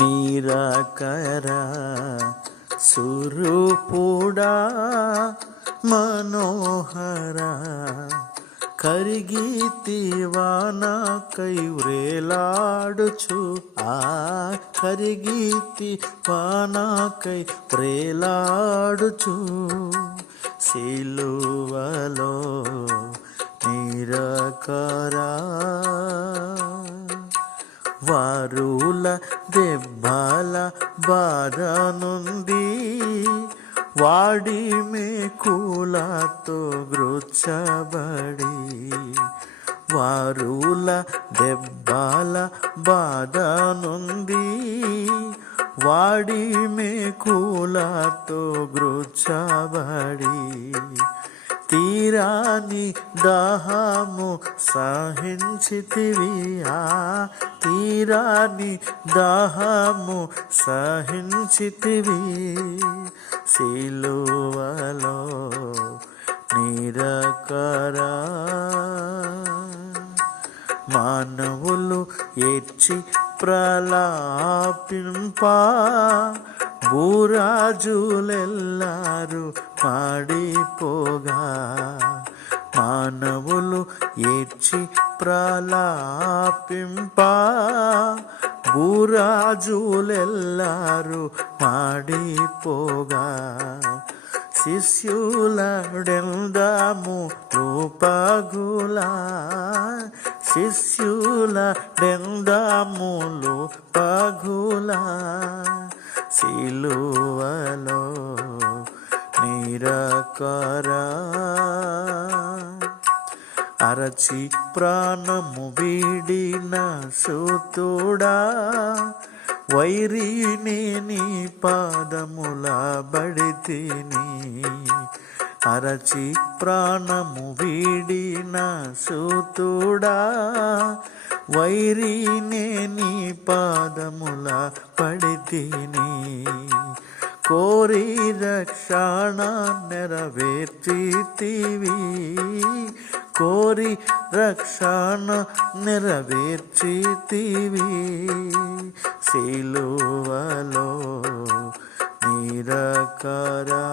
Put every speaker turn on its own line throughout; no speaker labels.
నిరకర సురూపుడా మనోహర కరిగీతివానకై వ్రేలాడుచు. ఆ కరిగితి వానాకై వ్రేలాడుచు. సిలువలో నిరకరా వారుల దెబ్బల బాధ నుండి వాడి మేకులతో గృచ్చబడి వారుల దెబ్బల బాధ నుండి వాడి మేకులతో గృచ్చబడి తీరాని దాహము సహించితివి. ఆ తీరాని దాహము సహించితివి. శిలువలో నిరకరా మానవులు ఎచ్చి ప్రలాపింప భూరాజులెల్లారు పాడిపోగా. మానవులు ఏడ్చి ప్రలాపింప. భూరాజులెల్లారు పాడిపోగా. శిష్యులడెందాము రూపగులా. శిష్యులడెందాములు పగుల సిలువలో నిరకరా అరచి ప్రాణము వీడిన సుతుడా వైరిని నీ పాదముల బడితిని అరచి ప్రాణము వీడిన సూతుడా వైరీనే నీ పాదముల పడితిని. కోరి రక్షణ నెరవేర్చితివి కోరి రక్షణ నెరవేర్చితివి. శిలువలో నిరకరా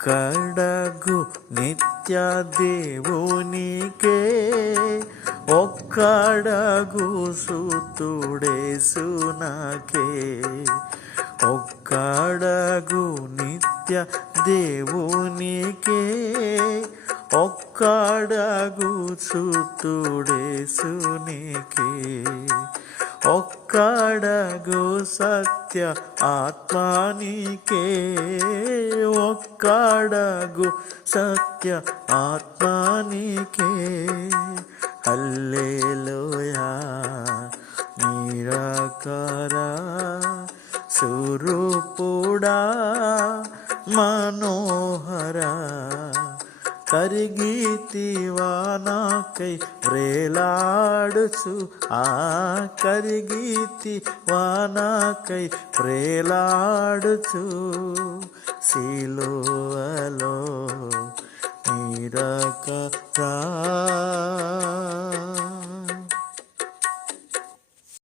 ఒక్కడగు నిత్య దేవునికే. ఒక్కడగు సుతుడేసునాకే. ఒక్కడగు నిత్య దేవునికే. ఒక్కడగు సుతుడేసునికే. ఒక్కడగు సత్య ఆత్మానికే ఒక్కడగు సత్య ఆత్మానికే హల్లెలూయా నిరకరా సురూపుడా మనోహరా. కరిగీతివానాకై ప్రేలాడుచు. ఆ కరిగీతి వానాకై ప్రేలాడుచు. శిలోవలో నీరక రా